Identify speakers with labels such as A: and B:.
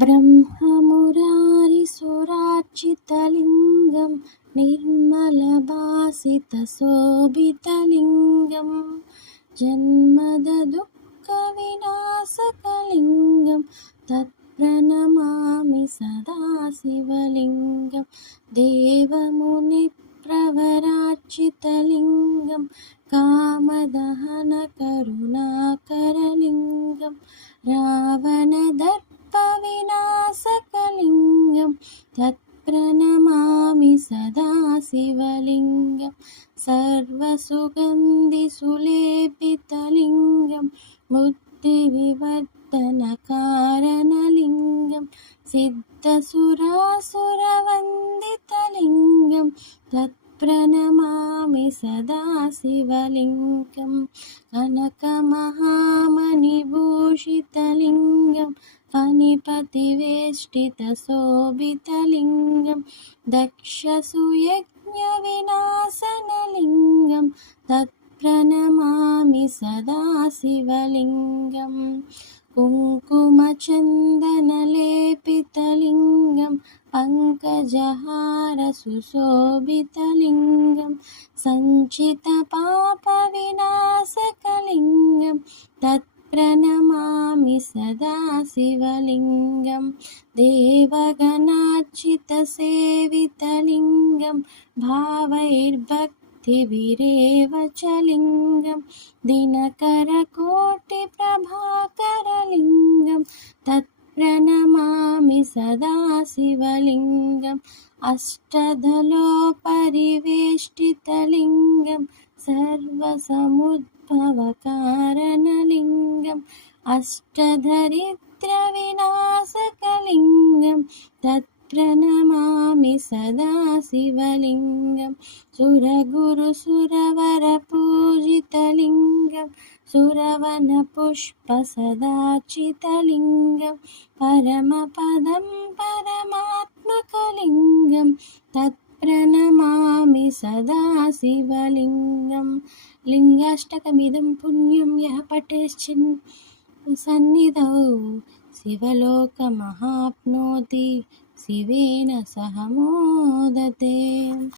A: ब्रह्ममुरारिसुरार्चितलिङ्गं निर्मलभासितशोभितलिङ्गं जन्मदुःखविनाशकलिङ्गं तत्प्रणमामि सदा शिवलिङ्गं देवमुनिप्रवरार्चितलिङ्गं कामदहनकरुणाकरलिङ्गं रावणदर्पविनाशकलिङ्गं సదాశివలింగం సర్వసుగంధి సులేపితలింగం ముక్తి వివర్ధన కారణలింగం సిద్ధసురాసురవందితలింగం తత్ప్రణమామి సదాశివలింగం కనకమహామణిభూషితలింగం फणिपतिवेष्टितशोभितलिङ्गं दक्षसुयज्ञविनाशनलिङ्गं तत्प्रणमामि सदा शिवलिङ्गं कुङ्कुमचन्दनलेपितलिङ्गं पङ्कजहारसुशोभितलिङ्गं सञ्चितपापविनाशकलिङ्गं तत्प्रणमामि सदा शिवलिङ्गं देवगणार्चितसेवितलिङ्गं भावैर्भक्तिभिरेव च लिङ्गं दिनकरकोटिप्रभाकरलिङ्गं तत्प्रणमामि सदा शिवलिङ्गम् अष्टदलोपरिवेष्टितलिङ्गं सर्वसमुद्भवकारणलिङ्गम् अष्टधरिद्रविनाशकलिङ्गं तत्प्रणमामि सदा शिवलिङ्गं सुरगुरुसुरवरपूजितलिङ्गं सुरवनपुष्पसदाचितलिङ्गं परमपदं परमात्मकलिङ्गं तत्प्रणमामि सदा शिवलिङ्गं लिङ्गाष्टकमिदं पुण्यं यः पठेश्चिन् सन्निधौ शिवलोकमहाप्नोति शिवेन सह मोदते